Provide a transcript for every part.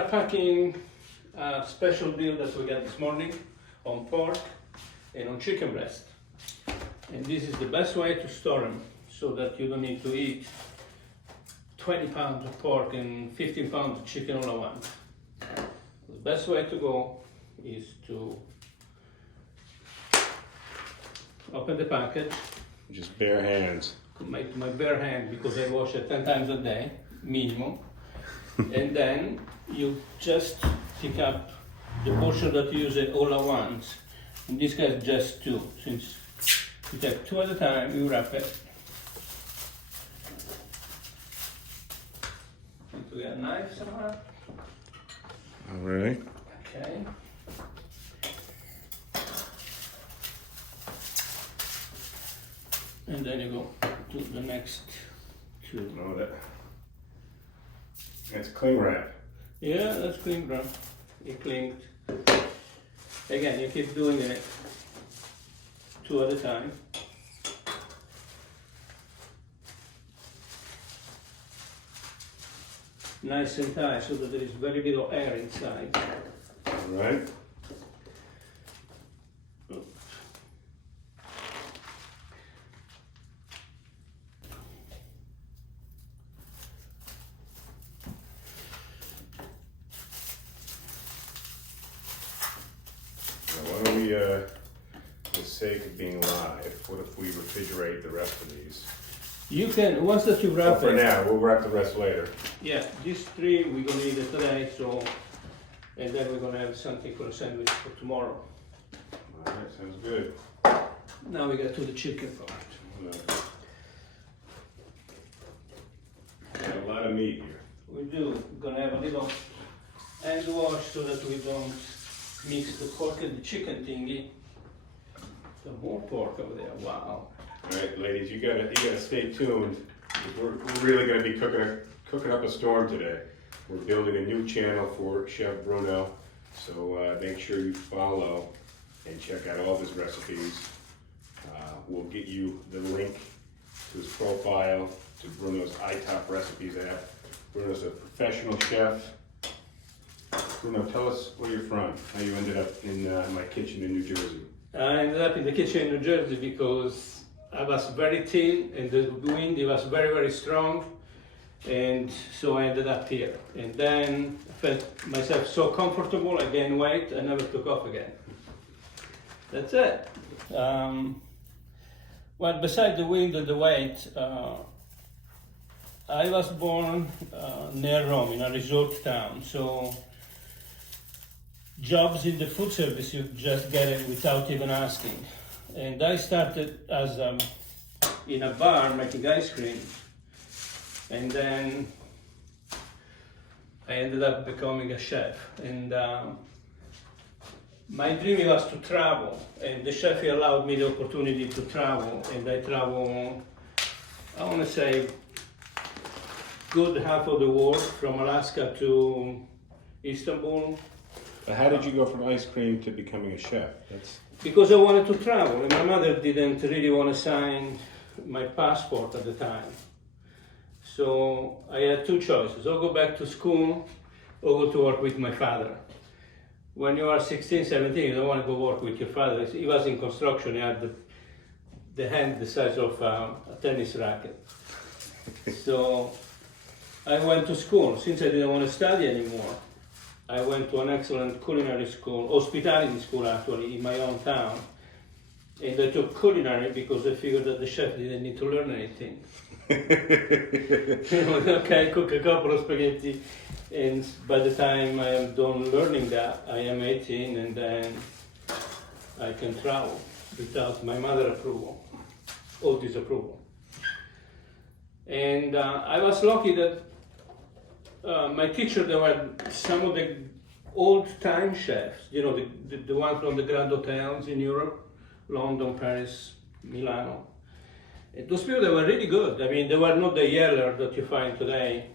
are packing a special deal that we got this morning on pork and on chicken breast. And this is the best way to store them so that you don't need to eat 20 pounds of pork and 15 pounds of chicken all at once. The best way to go is to open the package. Just bare hands. My bare hand, because I wash it 10 times a day, minimum. And then you just pick up the portion that you use it all at once. In this case, just two. Since you take two at a time, you wrap it. And we got a knife somewhere. All right. Okay. And then you go to the next two. Oh, that's cling wrap. Yeah, that's clean wrap. It cleaned. Again, you keep doing it two at a time. Nice and tight so that there is very little air inside. All right. Why don't we, for the sake of being live, what if we refrigerate the rest of these? You can, once that you wrap For it, now, we'll wrap the rest later. yeah, these three we're gonna eat it today, so, and then we're gonna have something for a sandwich for tomorrow. All right, sounds good. Now we get to the chicken part. Got a lot of meat here. We do, we're gonna have a little hand wash so that we don't mix the pork and the chicken thingy. Some more pork over there, wow. All right, ladies, you gotta stay tuned. We're really gonna be cooking up a storm today. We're building a new channel for Chef Bruno, so make sure you follow and check out all of his recipes. We'll get you the link to his profile, to Bruno's iTop Recipes app. Bruno's a professional chef. Bruno, tell us where you're from, how you ended up in my kitchen in New Jersey. I ended up in the kitchen in New Jersey because I was very thin and the wind was very, very strong. And so I ended up here. And then I felt myself so comfortable, I gained weight, I never took off again. That's it. Well, besides the wind and the weight, I was born near Rome, in a resort town. So jobs in the food service, you just get it without even asking. And I started as in a bar making ice cream. And then I ended up becoming a chef. And my dream was to travel. And the chef allowed me the opportunity to travel. And I travel, I want to say, good half of the world, from Alaska to Istanbul. But how did you go from ice cream to becoming a chef? Because I wanted to travel, and my mother didn't really want to sign my passport at the time. So I had two choices: or go back to school, or go to work with my father. When you are 16, 17, you don't want to go work with your father. He was in construction. He had the hand the size of a tennis racket. So I went to school. Since I didn't want to study anymore, I went to an excellent culinary school, hospitality school actually, in my own town. And I took culinary because I figured that the chef didn't need to learn anything. Okay, cook a couple of spaghetti, and by the time I am done learning that, I am 18, and then I can travel without my mother's approval or disapproval. And I was lucky that my teacher, there were some of the old-time chefs, you know, the ones from the grand hotels in Europe, London, Paris, Milano. And those people, they were really good. I mean, they were not the yeller that you find today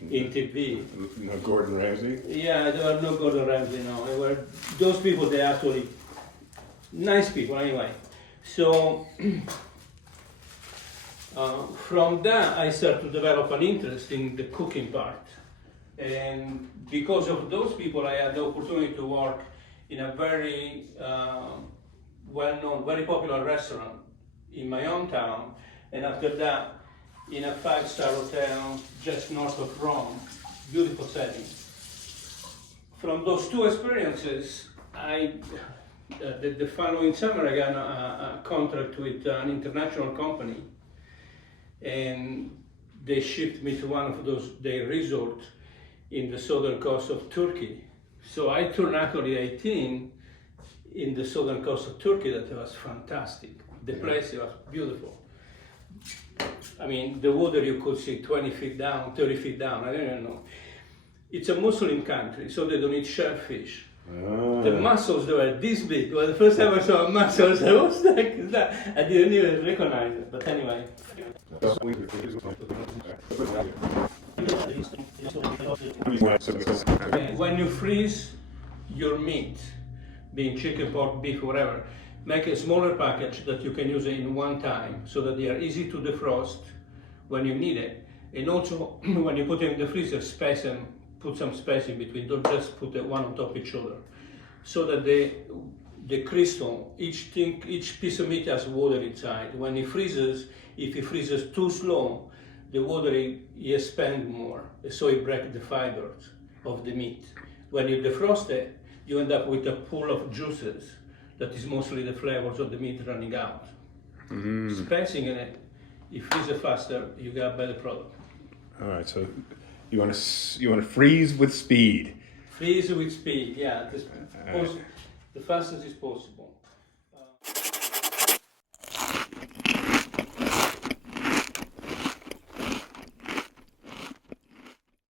in TV. No Gordon Ramsay? Yeah, there were no Gordon Ramsay, no. They were, those people, they actually, nice people anyway. So, from that, I started to develop an interest in the cooking part. And because of those people, I had the opportunity to work in a very well-known, very popular restaurant in my own town, and after that, in a 5-star hotel just north of Rome, beautiful setting. From those two experiences, the following summer I got a contract with an international company, and they shipped me to one of their resorts in the southern coast of Turkey. So I turned actually 18 in the southern coast of Turkey. That was fantastic. The place was beautiful. I mean, the water you could see 20 feet down, 30 feet down, I don't even know. It's a Muslim country, so they don't eat shellfish. The mussels, they were this big. Well, the first time I saw a mussel, I was like, what the heck is that? I didn't even recognize it, but anyway. When you freeze your meat, being chicken, pork, beef, whatever, make a smaller package that you can use in one time so that they are easy to defrost when you need it. And also, when you put them in the freezer, space them, put some space in between, don't just put one on top of each other. So that the crystal, each piece of meat has water inside. When it freezes, if it freezes too slow, the water expands more, so it breaks the fibers of the meat. When you defrost it, you end up with a pool of juices that is mostly the flavors of the meat running out. Spacing in it, you freeze it faster, you get a better product. All right, so you want to freeze with speed. Freeze with speed, yeah, the fastest is possible.